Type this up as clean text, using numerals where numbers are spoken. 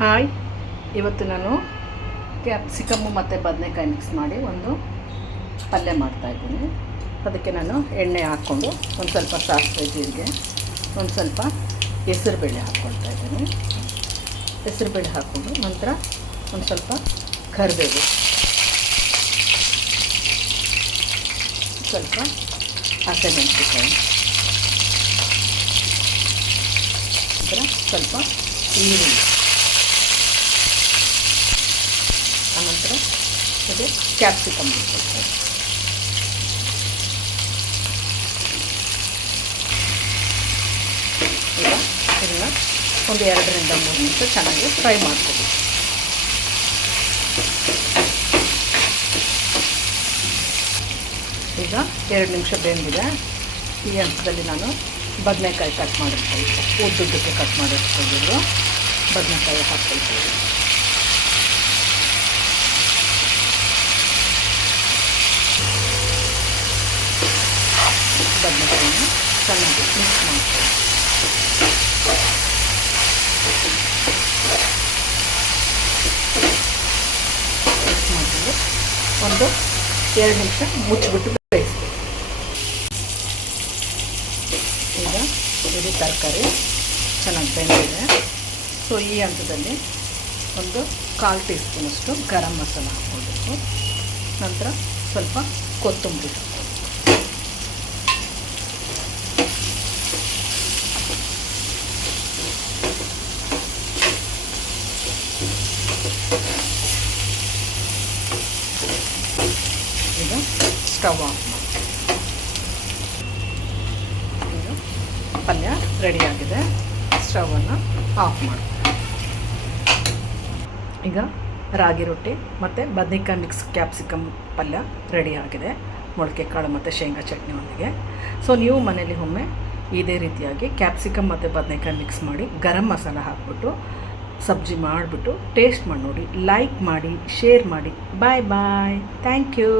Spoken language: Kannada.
ಹಾಯ್, ಇವತ್ತು ನಾನು ಕ್ಯಾಪ್ಸಿಕಮ್ಮು ಮತ್ತು ಬದನೆಕಾಯಿ ಮಿಕ್ಸ್ ಮಾಡಿ ಒಂದು ಪಲ್ಯ ಮಾಡ್ತಾಯಿದ್ದೀನಿ. ಅದಕ್ಕೆ ನಾನು ಎಣ್ಣೆ ಹಾಕ್ಕೊಂಡು ಒಂದು ಸ್ವಲ್ಪ ಸಾಸಿವೆ ಜೀರಿಗೆ, ಒಂದು ಸ್ವಲ್ಪ ಹೆಸರುಬೇಳೆ ಹಾಕ್ಕೊಳ್ತಾ ಇದ್ದೀನಿ. ಹೆಸರುಬೇಳೆ ಹಾಕ್ಕೊಂಡು ನಂತರ ಒಂದು ಸ್ವಲ್ಪ ಕರಿಬೇವು, ಸ್ವಲ್ಪ ಹಸಿಮೆಣಸಿನಕಾಯಿ, ನಂತರ ಸ್ವಲ್ಪ ಈರುಳ್ಳಿ, ಆನಂತರ ಇದು ಕ್ಯಾಪ್ಸಿಕಮ್ ಹಾಕ್ಕೊಳ್ತಾರೆ. ಈಗ ಇದನ್ನು ಒಂದು 2 ರಿಂದ 3 ನಿಮಿಷ ಚೆನ್ನಾಗಿ ಫ್ರೈ ಮಾಡ್ಕೊಬೇಕು. ಈಗ 2 ನಿಮಿಷ ಬೆಂದಿದೆ. ಈ ಹಂತದಲ್ಲಿ ನಾನು ಬದನೆಕಾಯಿ ಕಟ್ ಮಾಡಿರ್ತೀನಿ, ಉದ್ದುದ್ದಕ್ಕೆ ಕಟ್ ಮಾಡಿಟ್ಕೊಂಡಿದ್ದು ಬದನೆಕಾಯಿ ಹಾಕ್ಕೊಳ್ತೀವಿ. ಬದನೆಕಾಯಿನ ಚೆನ್ನಾಗಿ ಮಿಕ್ಸ್ ಮಾಡ್ತೀವಿ. ಮಿಕ್ಸ್ ಮಾಡಿಕೊಂಡು ಒಂದು 2 ನಿಮಿಷ ಮುಚ್ಚಿಬಿಟ್ಟು ಬೇಯಿಸ್ತೀವಿ. ಈಗ ಇದು ತರಕಾರಿ ಚೆನ್ನಾಗಿ ಬೆಂದಿದೆ. ಸೊ ಈ ಹಂತದಲ್ಲಿ ಒಂದು 1/4 ಟೀ ಸ್ಪೂನಷ್ಟು ಗರಂ ಮಸಾಲ ಹಾಕ್ಕೊಳ್ಬೇಕು. ನಂತರ ಸ್ವಲ್ಪ ಕೊತ್ತಂಬರಿ ಹಾಕ್ಕೊಳ್ಬೇಕು. ಈಗ ಸ್ಟವ್ ಆಫ್ ಮಾಡಿ. ಈಗ ಪಲ್ಯ ರೆಡಿಯಾಗಿದೆ. ಸ್ಟವನ್ನು ಆಫ್ ಮಾಡಿ. ಈಗ ರಾಗಿ ರೊಟ್ಟಿ ಮತ್ತು ಬದನೆಕಾಯಿ ಮಿಕ್ಸ್ ಕ್ಯಾಪ್ಸಿಕಮ್ ಪಲ್ಯ ರೆಡಿಯಾಗಿದೆ, ಮೊಳಕೆ ಕಾಳು ಮತ್ತು ಶೇಂಗಾ ಚಟ್ನಿಯೊಂದಿಗೆ. ಸೊ ನೀವು ಮನೇಲಿ ಒಮ್ಮೆ ಇದೇ ರೀತಿಯಾಗಿ ಕ್ಯಾಪ್ಸಿಕಮ್ ಮತ್ತು ಬದನೆಕಾಯಿ ಮಿಕ್ಸ್ ಮಾಡಿ ಗರಂ ಮಸಾಲ ಹಾಕ್ಬಿಟ್ಟು ಸಬ್ಜಿ ಮಾಡಿಬಿಟ್ಟು ಟೇಸ್ಟ್ ಮಾಡಿ ನೋಡಿ. ಲೈಕ್ ಮಾಡಿ, ಶೇರ್ ಮಾಡಿ. Bye bye. Thank you.